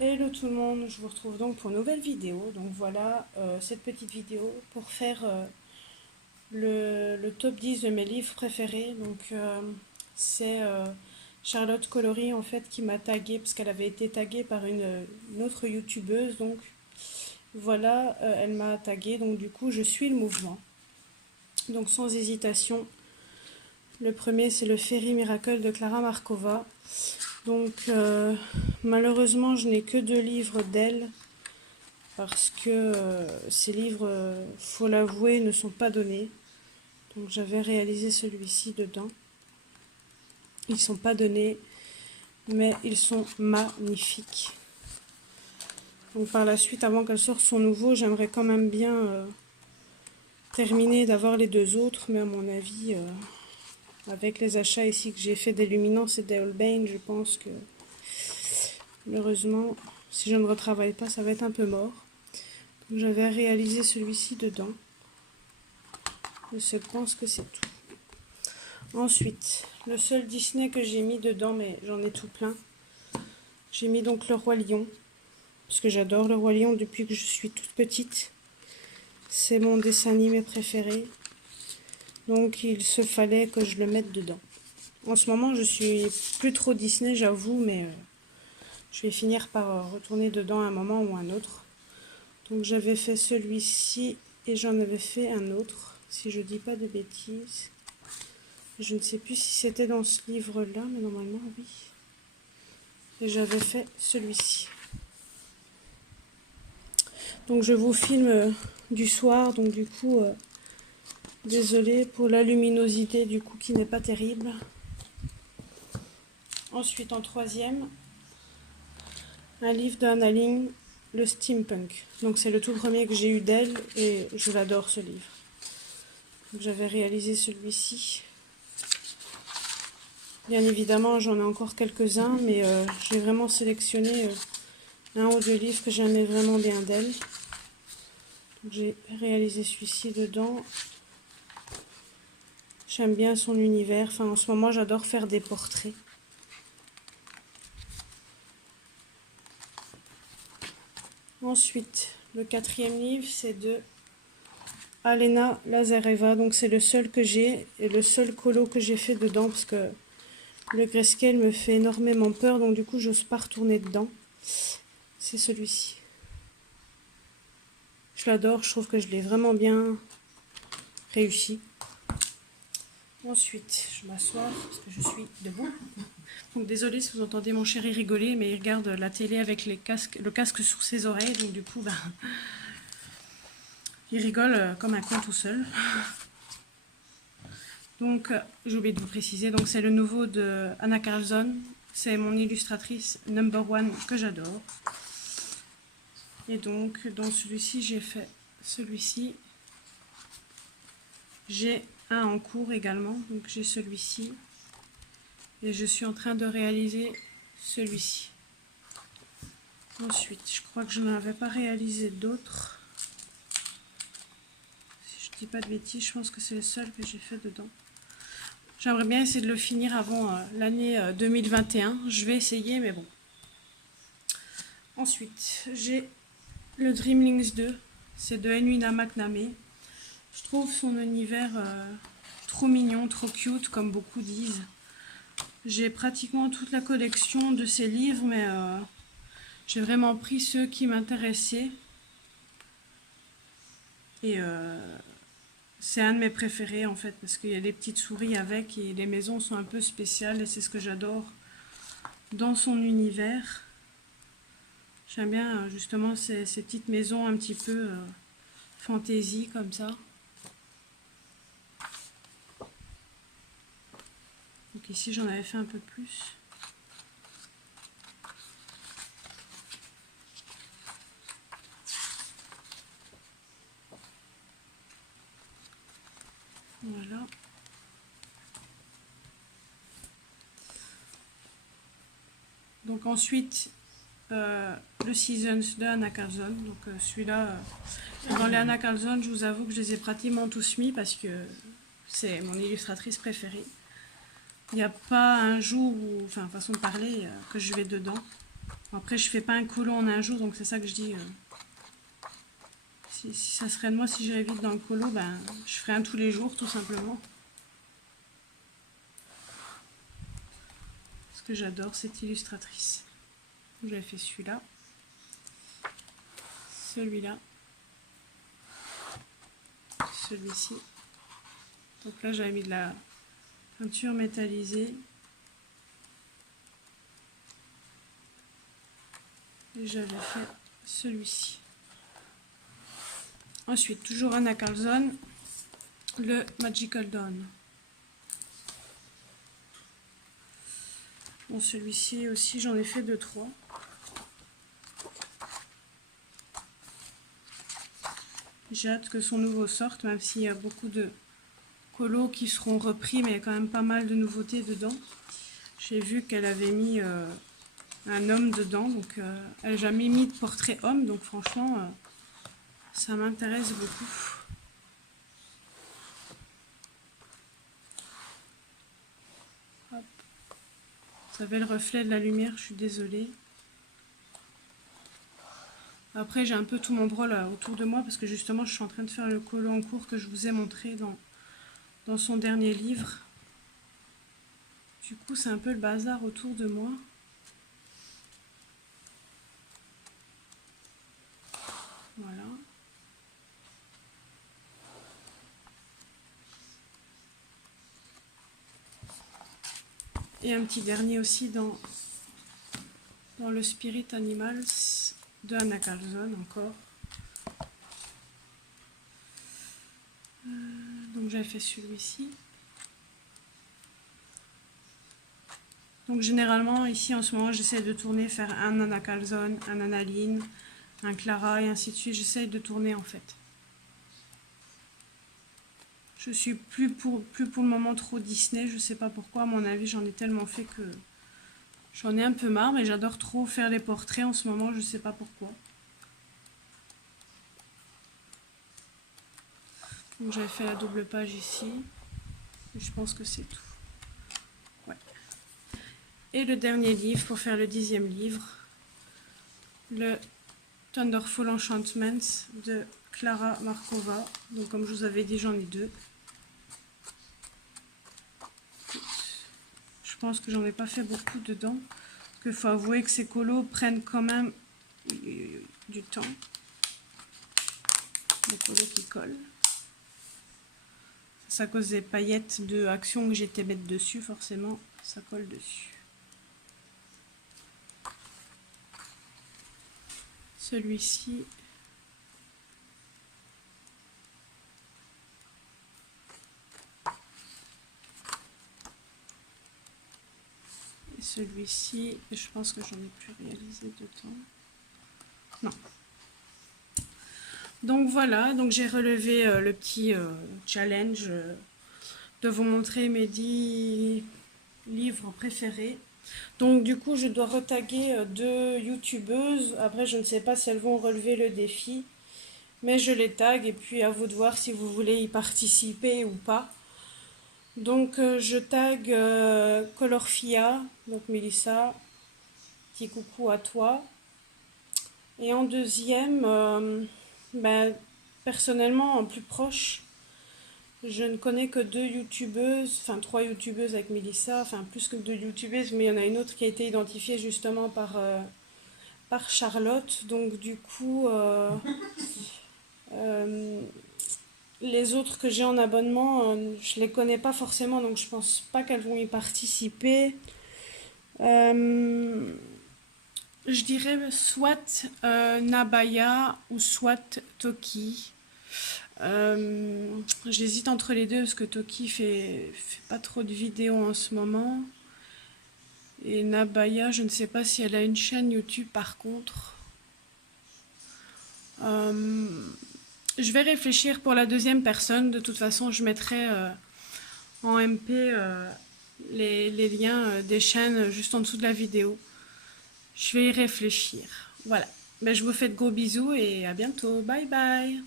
Hello tout le monde, je vous retrouve donc pour une nouvelle vidéo. Donc voilà, cette petite vidéo pour faire le top 10 de mes livres préférés. Donc c'est Charlotte Colory en fait qui m'a tagué parce qu'elle avait été taguée par une autre youtubeuse. Donc voilà, elle m'a tagué. Donc du coup je suis le mouvement. Donc sans hésitation, le premier c'est le Fairy Miracle de Clara Markova. Donc malheureusement je n'ai que 2 livres d'elle. Parce que ces livres, faut l'avouer, ne sont pas donnés. Donc j'avais réalisé celui-ci dedans. Ils ne sont pas donnés, mais ils sont magnifiques. Donc par la suite, avant qu'elle sorte son nouveau, j'aimerais quand même bien terminer d'avoir les 2 autres, mais à mon avis, avec les achats ici que j'ai fait des Luminance et des Holbein, je pense que malheureusement, si je ne retravaille pas, ça va être un peu mort. Donc j'avais réalisé celui-ci dedans. Je pense que c'est tout. Ensuite, le seul Disney que j'ai mis dedans, mais j'en ai tout plein, j'ai mis donc le Roi Lion, parce que j'adore le Roi Lion depuis que je suis toute petite. C'est mon dessin animé préféré, donc il se fallait que je le mette dedans. En ce moment, je suis plus trop Disney, j'avoue, mais je vais finir par retourner dedans à un moment ou un autre. Donc j'avais fait celui-ci et j'en avais fait un autre, si je dis pas de bêtises. Je ne sais plus si c'était dans ce livre-là, mais normalement oui. Et j'avais fait celui-ci. Donc je vous filme du soir, donc du coup, désolée pour la luminosité du coup qui n'est pas terrible. Ensuite en troisième, un livre d'Anna Ling, le Steampunk. Donc c'est le tout premier que j'ai eu d'elle et je l'adore ce livre. J'avais réalisé celui-ci. Bien évidemment, j'en ai encore quelques-uns, mais j'ai vraiment sélectionné 1 ou 2 livres que j'aimais vraiment bien d'elle. J'ai réalisé celui-ci dedans. J'aime bien son univers. Enfin, en ce moment, j'adore faire des portraits. Ensuite, le 4e livre, c'est de Alena Lazareva. Donc, c'est le seul que j'ai et le seul colo que j'ai fait dedans parce que le grayscale me fait énormément peur. Donc, du coup, j'ose pas retourner dedans. C'est celui-ci. Je l'adore. Je trouve que je l'ai vraiment bien réussi. Ensuite, je m'assois parce que je suis debout. Donc désolée si vous entendez mon chéri rigoler, mais il regarde la télé avec le casque sur ses oreilles, donc du coup, il rigole comme un con tout seul. Donc, j'ai oublié de vous préciser, donc c'est le nouveau de Anna Carlson. C'est mon illustratrice #1 que j'adore. Et donc, dans celui-ci, j'ai fait celui-ci. J'ai un en cours également, donc j'ai celui-ci. Et je suis en train de réaliser celui-ci. Ensuite, je crois que je n'en avais pas réalisé d'autres. Si je dis pas de bêtises, je pense que c'est le seul que j'ai fait dedans. J'aimerais bien essayer de le finir avant l'année 2021. Je vais essayer, mais bon. Ensuite, j'ai le Dreamlings 2. C'est de Enwina McNamee. Je trouve son univers trop mignon, trop cute, comme beaucoup disent. J'ai pratiquement toute la collection de ses livres, mais j'ai vraiment pris ceux qui m'intéressaient. Et c'est un de mes préférés en fait, parce qu'il y a des petites souris avec et les maisons sont un peu spéciales et c'est ce que j'adore dans son univers. J'aime bien justement ces petites maisons un petit peu fantaisie comme ça. Donc ici j'en avais fait un peu plus. Voilà. Donc ensuite, le Seasons de Anna Carlson. Donc celui-là, dans les Anna Carlson, je vous avoue que je les ai pratiquement tous mis parce que c'est mon illustratrice préférée. Il n'y a pas un jour, enfin façon de parler, que je vais dedans. Après, je fais pas un colo en un jour, donc c'est ça que je dis. Si ça serait de moi, si j'irais vite dans le colo, ben, je ferais un tous les jours, tout simplement. Parce que j'adore cette illustratrice. J'avais fait celui-là. Celui-là. Celui-ci. Donc là, j'avais mis de la peinture métallisée. Et j'avais fait celui-ci. Ensuite, toujours Anna Carlson, le Magical Dawn. Bon, celui-ci aussi, j'en ai fait 2-3. J'ai hâte que son nouveau sorte, même s'il y a beaucoup de colos qui seront repris, mais il y a quand même pas mal de nouveautés dedans. J'ai vu qu'elle avait mis un homme dedans, donc elle n'a jamais mis de portrait homme, donc franchement, ça m'intéresse beaucoup. Hop. Vous avez le reflet de la lumière, je suis désolée. Après, j'ai un peu tout mon brol autour de moi, parce que justement, je suis en train de faire le colo en cours que je vous ai montré dans son dernier livre. Du coup, c'est un peu le bazar autour de moi. Voilà. Et un petit dernier aussi dans le Spirit Animals de Anna Carlson encore. Donc j'avais fait celui-ci. Donc généralement ici en ce moment j'essaie de tourner, faire un Anna Carlson, un Annaline, un Clara et ainsi de suite. J'essaie de tourner en fait. Je suis plus pour le moment trop Disney, je sais pas pourquoi, à mon avis j'en ai tellement fait que j'en ai un peu marre, mais j'adore trop faire les portraits en ce moment, je sais pas pourquoi. Donc j'avais fait la double page ici, et je pense que c'est tout. Ouais. Et le dernier livre, pour faire le 10e livre, le Thunderful Enchantments de Klara Markova. Donc comme je vous avais dit, j'en ai 2. Je pense que j'en ai pas fait beaucoup dedans. Parce qu'il faut avouer que ces colos prennent quand même du temps. Les colos qui collent. C'est à cause des paillettes de Action que j'étais bête dessus, forcément, ça colle dessus. Celui-ci. Et celui-ci, je pense que j'en ai plus réalisé dedans. Non. Donc voilà, donc j'ai relevé le petit challenge de vous montrer mes 10 livres préférés. Donc du coup, je dois retaguer 2 youtubeuses. Après, je ne sais pas si elles vont relever le défi, mais je les tag et puis à vous de voir si vous voulez y participer ou pas. Donc je tag Colorfia, donc Mélissa, petit coucou à toi. Et en deuxième, personnellement, en plus proche, je ne connais que 2 youtubeuses, enfin 3 youtubeuses avec Mélissa, enfin plus que 2 youtubeuses, mais il y en a une autre qui a été identifiée justement par Charlotte. Donc du coup, les autres que j'ai en abonnement, je les connais pas forcément, donc je pense pas qu'elles vont y participer. Je dirais soit Nabaya ou soit Toki. J'hésite entre les deux parce que Toki fait pas trop de vidéos en ce moment. Et Nabaya, je ne sais pas si elle a une chaîne YouTube par contre. Je vais réfléchir pour la deuxième personne. De toute façon, je mettrai en MP les liens des chaînes juste en dessous de la vidéo. Je vais y réfléchir. Voilà. Je vous fais de gros bisous et à bientôt. Bye bye.